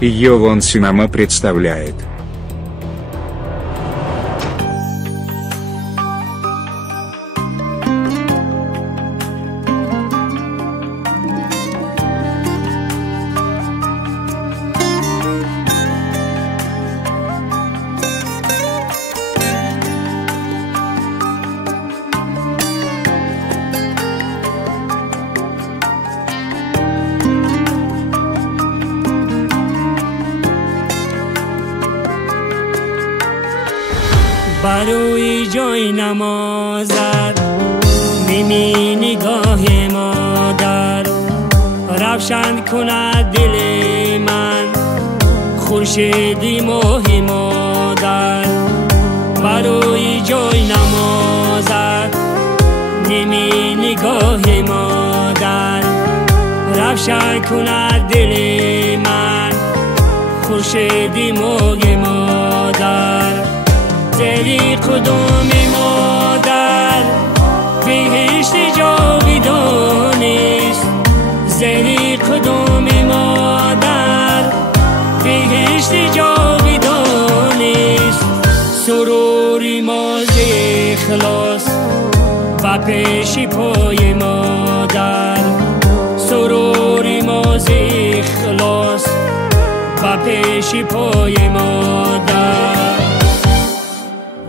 Йовон Синема представляет. بروی جای نمازت میمی نگاه مادر روشن کند دل من خورشیدی ماه مادر بروی جای نمازت میمی نگاه مادر روشن کند دل من خورشیدی ماه مادر دلی کدوم مادر بهشت جاودانیست زلی کدوم مادر بهشت جاودانیست سروری ماز اخلاص و پیش پای مادر سروری ماز اخلاص و پیش پای مادر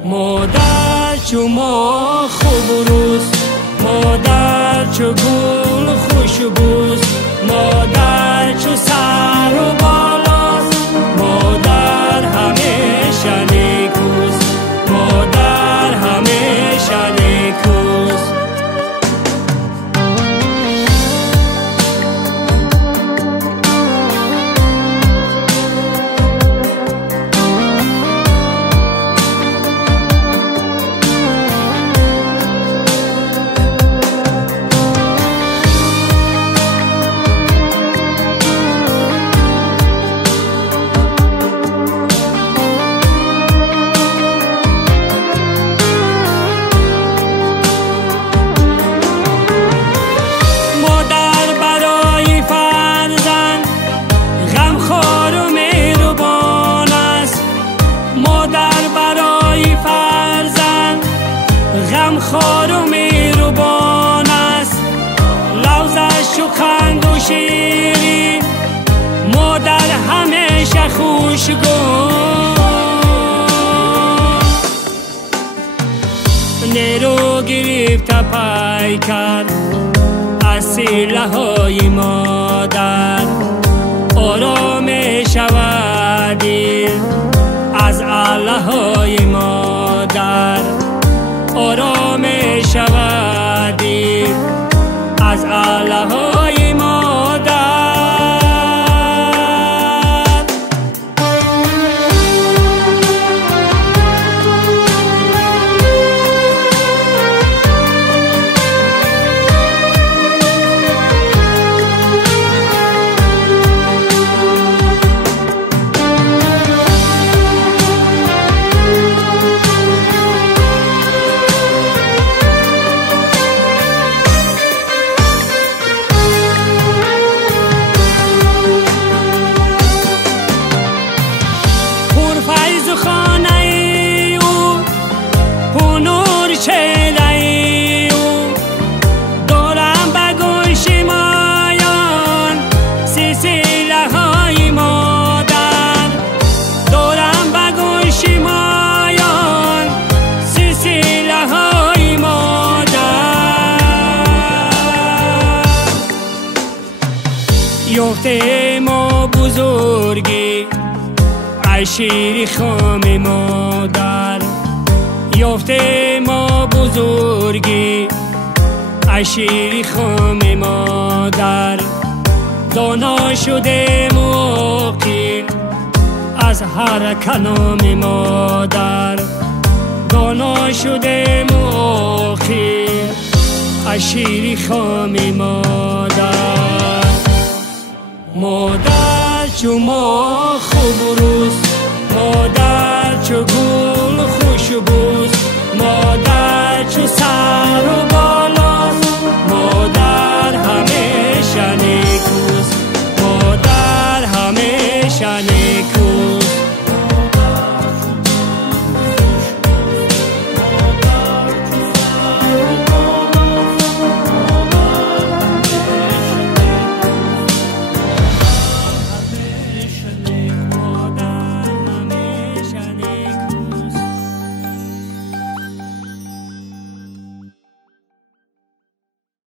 مادر چو ما خوب روز مادر چو گل خوشبوست مادر چو سر و بالاست مادر همیشه نیکوست مادر همیشه نیکوست غمخوار و مهربان است لوزش و خند و شیرین مادر همیشه خوشگوار نیرو گرفت پیکر از سیله های مادر آرام شود دل از اله های مادر آرام شودی از اله های مادر یافته ما بزرگی ای شیر خام مادر یافته ما بزرگی ای شیر خام مادر دانا شده موقع از هر کلام مادر دانا شده موقع ای شیر خام مادر مادر چو ما خوب